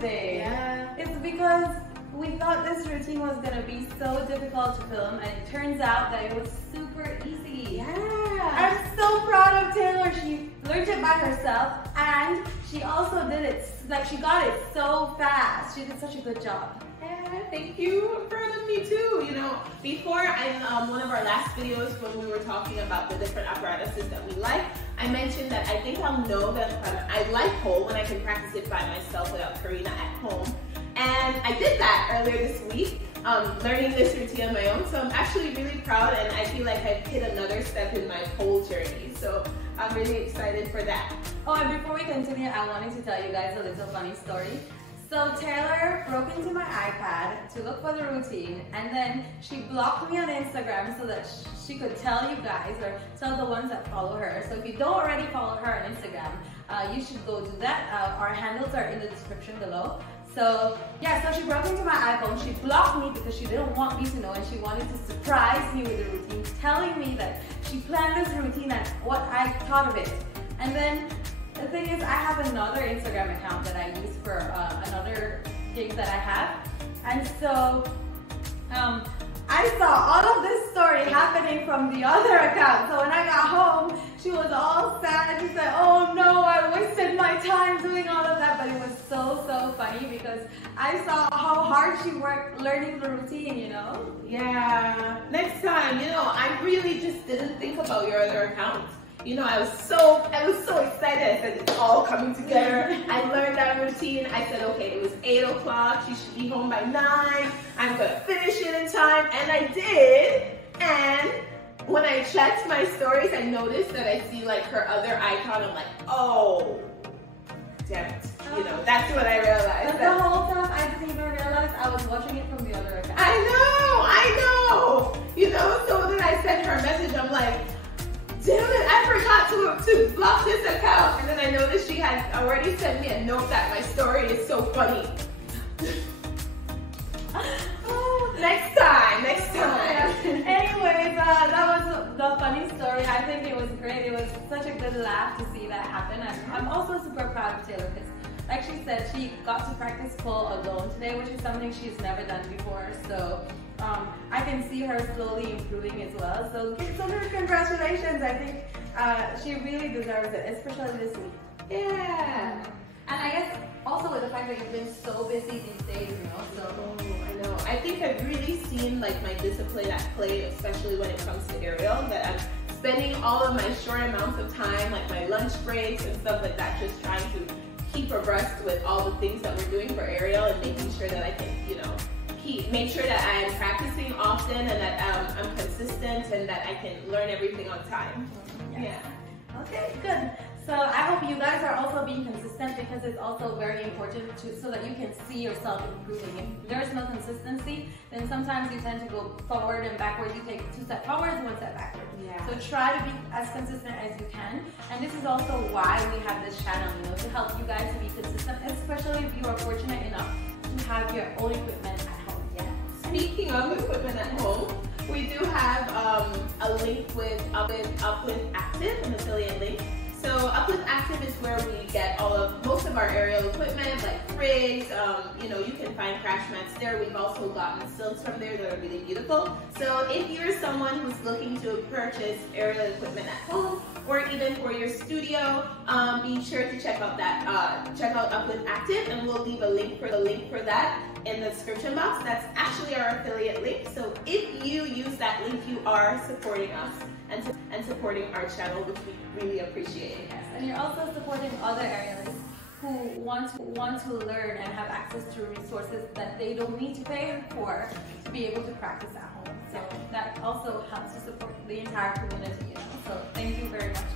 today. Yeah. It's because we thought this routine was gonna be so difficult to film, and it turns out that it was super easy. Yeah. I'm so proud of Taylor. She learned it by herself, and she also did it, like she got it so fast. She did such a good job. Yeah, thank you. I'm proud of me too. You know, before in one of our last videos when we were talking about the different apparatuses that we like, I mentioned that I think I'll know that I like pole when I can practice it by myself without Karina at home. And I did that earlier this week, learning this routine on my own. So I'm actually really proud, and I feel like I've hit another step in my pole journey. So I'm really excited for that. Oh, and before we continue, I wanted to tell you guys a little funny story. So Taylor broke into my iPad to look for the routine, and then she blocked me on Instagram so that she could tell you guys, or tell the ones that follow her. So if you don't already follow her on Instagram, you should go do that. Our handles are in the description below. So yeah, so she broke into my iPhone. She blocked me because she didn't want me to know, and she wanted to surprise me with the routine, telling me that she planned this routine and what I thought of it. And then the thing is, I have another Instagram account that I use for another gig that I have. And so I saw all of this story happening from the other account. So when I got home, she was all sad. She said, oh no, I wasted my time doing all of that. But it was so, so funny because I saw how hard she worked learning the routine, you know? Yeah, next time, you know, I really just didn't think about your other accounts. You know, I was so excited. I said, it's all coming together. I learned that routine. I said, okay, it was 8 o'clock. She should be home by 9. I'm going to finish it in time. And I did. And when I checked my stories, I noticed that I see like her other icon. I'm like, oh, damn it. You know, that's what I realized. But the whole time, I didn't even realize I was watching it from the other account. I know. You know, so then I sent her a message. I'm like, damn it, I forgot to block this account. And then I noticed she had already sent me a note that my story is so funny. Next time. Anyways, that was the funny story. I think it was great. It was such a good laugh to see that happen. And I'm also super proud of Taylor because, like she said, she got to practice pole alone today, which is something she's never done before. So I can see her slowly improving as well. So congratulations. I think she really deserves it, especially this week. Yeah. And I guess also with the fact that you've been so busy these days, you know, so. Oh, I know. I think I've really seen like my discipline at play, especially when it comes to aerial, that I'm spending all of my short amounts of time, like my lunch breaks and stuff like that, just trying to keep abreast with all the things that we're doing for aerial and making sure that I can, you know, make sure that I'm practicing often and that I'm consistent and that I can learn everything on time. Yes. Yeah. Okay, good. So I hope you guys are also being consistent because it's also very important so that you can see yourself improving. If there's no consistency, then sometimes you tend to go forward and backwards. You take 2 steps forward and 1 step backwards. Yeah. So try to be as consistent as you can. And this is also why we have this channel, you know, to help you guys to be consistent, especially if you are fortunate enough to have your own equipment at home. Yeah. Speaking of equipment at home, we do have a link with Uplift Active, an affiliate link. So Uplift Active is where we get most of our aerial equipment, like rigs. You know, you can find crash mats there. We've also gotten silks from there that are really beautiful. So if you're someone who's looking to purchase aerial equipment at home or even for your studio, be sure to check out Uplift Active, and we'll leave a link for that in the description box. That's actually our affiliate link. So if you use that link, you are supporting us and supporting our channel, which we really appreciate. Yes, and you're also supporting other aerialists who want to learn and have access to resources that they don't need to pay for to be able to practice at home. So that also helps to support the entire community, you know. So thank you very much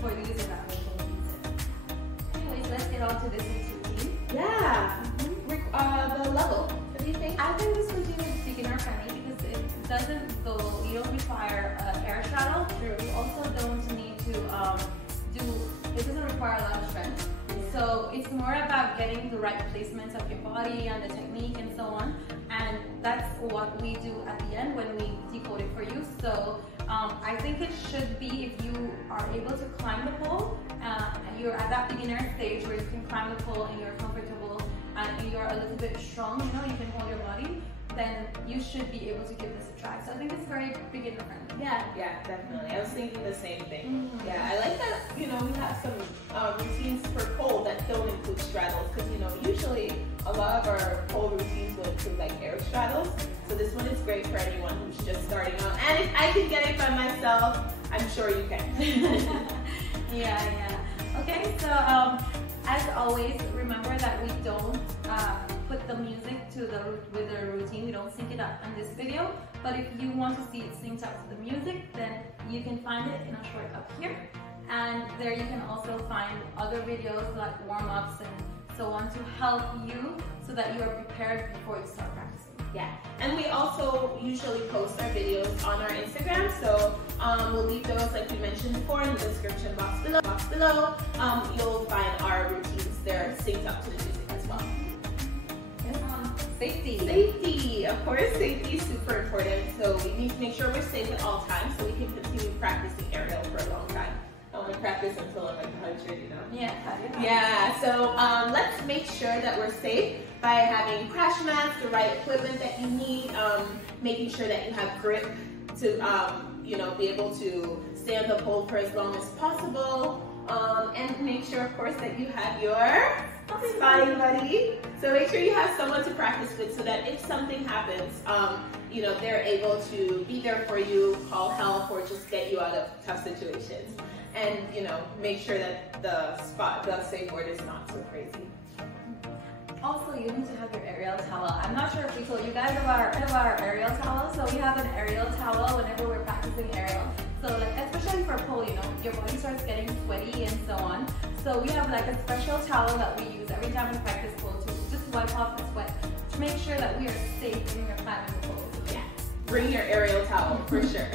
for using that link when you use it. Anyways, let's get on to this routine. Yeah. The level. What do you think? I think this routine is beginner friendly because it doesn't go. You don't require air straddle. You also don't need to it doesn't require a lot of strength. So it's more about getting the right placements of your body and the technique and so on. And that's what we do at the end when we decode it for you. So I think it should be if you are able to climb the pole, and you're at that beginner stage where you can climb the pole and you're comfortable and you're a little bit strong, you know, you can hold your body, then you should be able to give this a try. So I think it's very beginner friendly. Yeah, definitely. I was thinking the same thing. Yeah, I like that, you know, we have some routines for pole that don't include straddles, because, you know, usually a lot of our pole routines will include like air straddles. So this one is great for anyone who's just starting out. And if I can get it by myself, I'm sure you can. Yeah. Okay, so as always, remember that we don't put the music with the routine. We don't sync it up in this video. But if you want to see it synced up to the music, then you can find it in a short up here. And there you can also find other videos like warm-ups and so on to help you so that you are prepared before you start practicing. Yeah, and we also usually post our videos on our Instagram, so we'll leave those, like we mentioned before, in the description box below. You'll find our routines there synced up to the music as well. Safety, of course, safety is super important, so we need to make sure we're safe at all times so we can continue practicing aerial for a long time. I want to practice until I'm like 100, you know? Yeah, so let's make sure that we're safe by having crash mats, the right equipment that you need, making sure that you have grip to you know, be able to stay on the pole for as long as possible, and make sure, of course, that you have your spotting buddy. So make sure you have someone to practice with so that if something happens, you know, they're able to be there for you, call help, or just get you out of tough situations. And, you know, make sure that the safe word is not so crazy. Also, you need to have your aerial towel. I'm not sure if we told you guys about our aerial towel. So we have an aerial towel whenever we're practicing aerial. So like, especially for pole, you know, your body starts getting sweaty and so on. So we have like a special towel that we use every time we practice pole to just wipe off the sweat to make sure that we are safe when we're climbing the pole. Yeah. Bring your aerial towel for sure.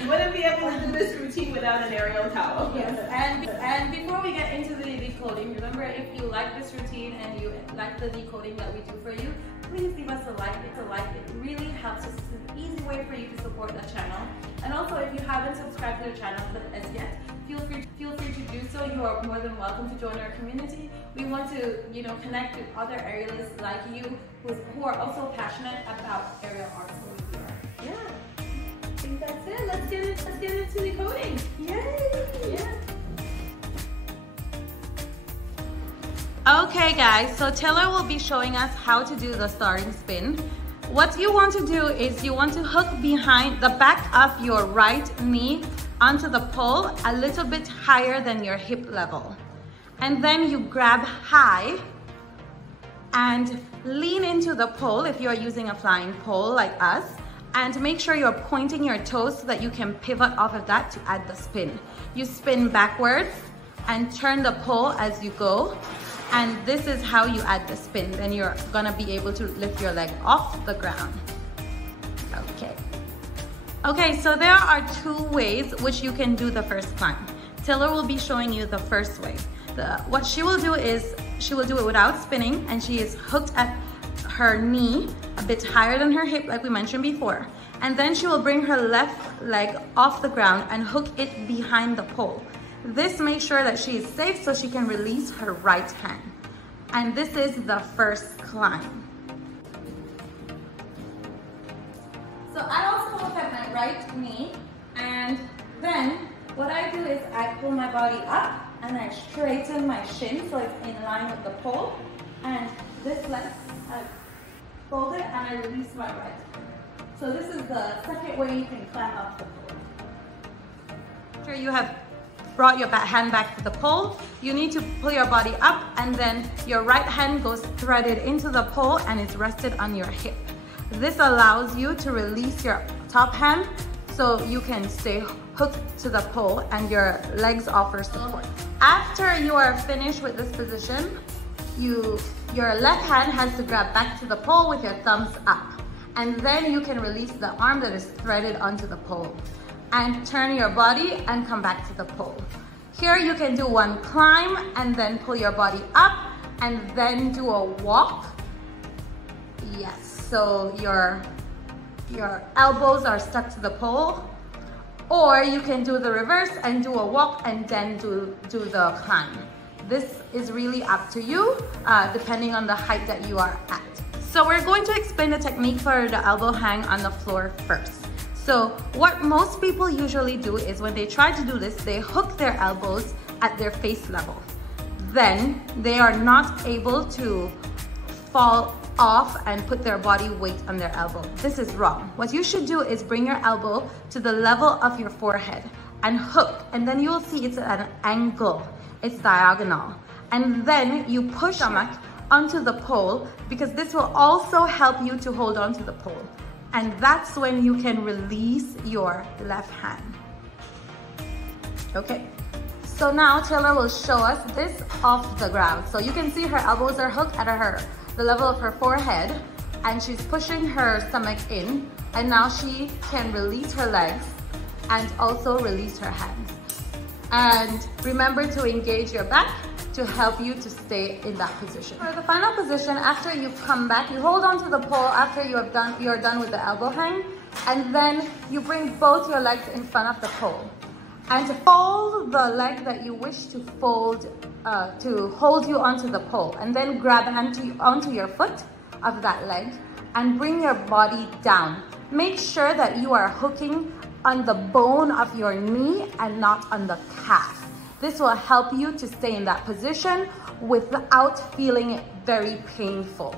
You wouldn't be able to do this routine without an aerial towel. Yes, and before we get into the decoding, remember, if you like this routine and you like the decoding that we do for you, please leave us a like. It's a like. It really helps us. It's an easy way for you to support the channel. And also, if you haven't subscribed to the channel as yet, feel free to do so. You are more than welcome to join our community. We want to, you know, connect with other aerialists like you who are also passionate about aerial arts. Yeah. I think that's it. Let's get into decoding. Yay! Yeah. Okay guys, so Taylor will be showing us how to do the starting spin. What you want to do is you want to hook behind the back of your right knee onto the pole a little bit higher than your hip level. And then you grab high and lean into the pole if you are using a flying pole like us. And make sure you're pointing your toes so that you can pivot off of that to add the spin. You spin backwards and turn the pole as you go. And this is how you add the spin. Then you're gonna be able to lift your leg off the ground. Okay, so there are two ways which you can do the first climb. Taylor will be showing you the first way. What she will do is, she will do it without spinning, and she is hooked at her knee a bit higher than her hip, like we mentioned before. And then she will bring her left leg off the ground and hook it behind the pole. This makes sure that she is safe so she can release her right hand. And this is the first climb. So I also hook at my right knee, and then what I do is I pull my body up and I straighten my shin so it's in line with the pole. And this leg, I fold it and I release my right. So this is the second way you can climb up the pole. After you have brought your hand back to the pole, you need to pull your body up, and then your right hand goes threaded into the pole and is rested on your hip. This allows you to release your top hand so you can stay hooked to the pole and your legs offer support. After you are finished with this position, your left hand has to grab back to the pole with your thumbs up. And then you can release the arm that is threaded onto the pole. And turn your body and come back to the pole. Here you can do one climb and then pull your body up and then do a walk. Yes, so your elbows are stuck to the pole. Or you can do the reverse and do a walk and then do the climb. This is really up to you, depending on the height that you are at. So we're going to explain the technique for the elbow hang on the floor first. So what most people usually do is when they try to do this, they hook their elbows at their face level. Then they are not able to fall off and put their body weight on their elbow. This is wrong. What you should do is bring your elbow to the level of your forehead and hook, and then you will see it's at an angle. It's diagonal. And then you push your stomach onto the pole, because this will also help you to hold on to the pole. And that's when you can release your left hand. Okay. So now Taylor will show us this off the ground. So you can see her elbows are hooked at the level of her forehead, and she's pushing her stomach in, and now she can release her legs and also release her hands. And remember to engage your back to help you to stay in that position. For the final position, after you come back, you hold on to the pole after you're done with the elbow hang, and then you bring both your legs in front of the pole. And to fold the leg that you wish to fold, to hold you onto the pole, and then grab onto your foot of that leg and bring your body down. Make sure that you are hooking on the bone of your knee and not on the calf. This will help you to stay in that position without feeling it very painful.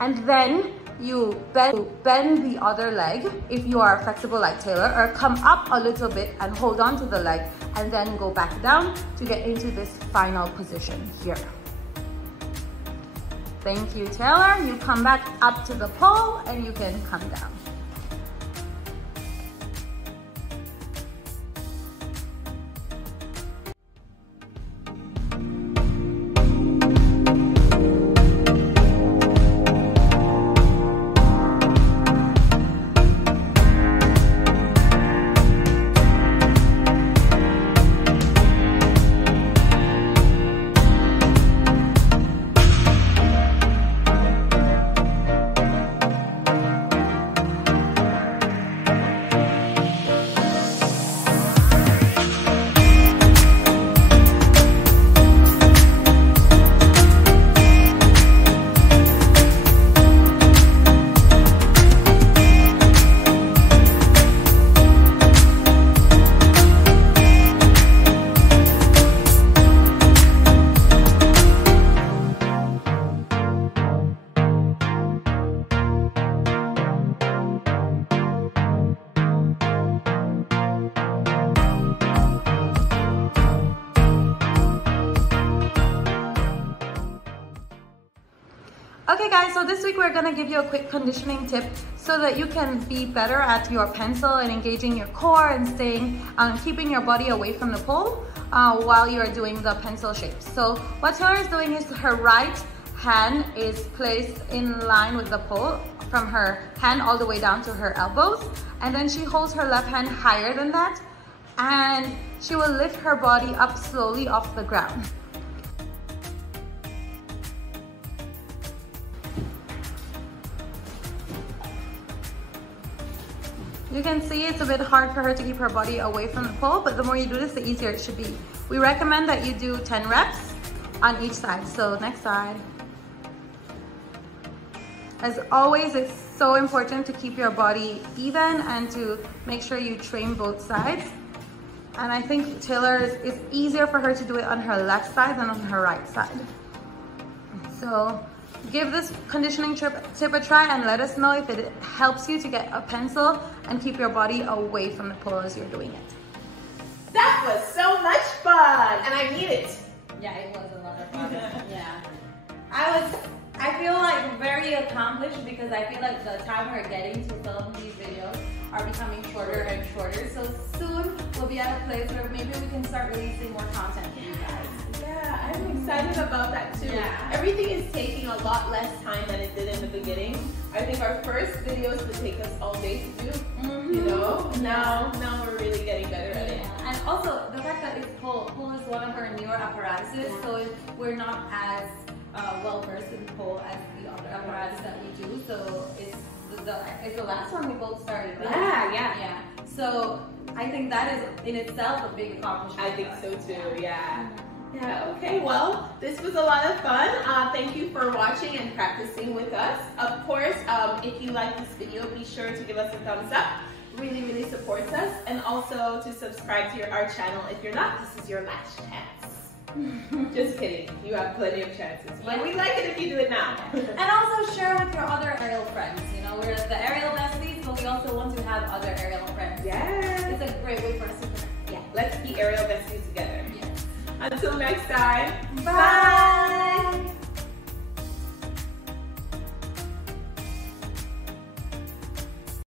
And then you bend the other leg if you are flexible like Taylor, or come up a little bit and hold on to the leg, and then go back down to get into this final position here. Thank you, Taylor. You come back up to the pole and you can come down. Okay guys, so this week we're gonna give you a quick conditioning tip so that you can be better at your pencil and engaging your core and staying, keeping your body away from the pole while you're doing the pencil shapes. So what Taylor is doing is her right hand is placed in line with the pole from her hand all the way down to her elbows, and then she holds her left hand higher than that, and she will lift her body up slowly off the ground. You can see it's a bit hard for her to keep her body away from the pole, but the more you do this, the easier it should be. We recommend that you do 10 reps on each side. So next side. As always, it's so important to keep your body even and to make sure you train both sides. And I think it's easier for her to do it on her left side than on her right side. So give this conditioning tip a try and let us know if it helps you to get a pencil and keep your body away from the pole as you're doing it. That was so much fun, and I need it. Yeah, it was a lot of fun. Yeah. I feel like very accomplished because I feel like the time we're getting to film these videos are becoming shorter and shorter. So soon we'll be at a place where maybe we can start releasing more content for you guys. Yeah, I'm excited about that too. Yeah. Everything is taking a lot less time than it did in the beginning. I think our first videos would take us all day to do. You know, now we're really getting better at it. And also the fact that it's pole is one of our newer apparatuses, so we're not as well versed in pole as the other apparatus that we do. So it's the last one we both started with. Yeah. So I think that is in itself a big accomplishment. I think so too. Yeah. Yeah, okay, well, this was a lot of fun. Thank you for watching and practicing with us. Of course, if you like this video, be sure to give us a thumbs up. Really, really supports us. And also to subscribe to our channel. If you're not, this is your last chance. Just kidding. You have plenty of chances. But we like it if you do it now. And also share with your other aerial friends. You know, we're the aerial besties, but we also want to have other aerial friends. Yes. It's a great way for us to connect. Yeah, let's be aerial besties together. Yes. Until next time. Bye.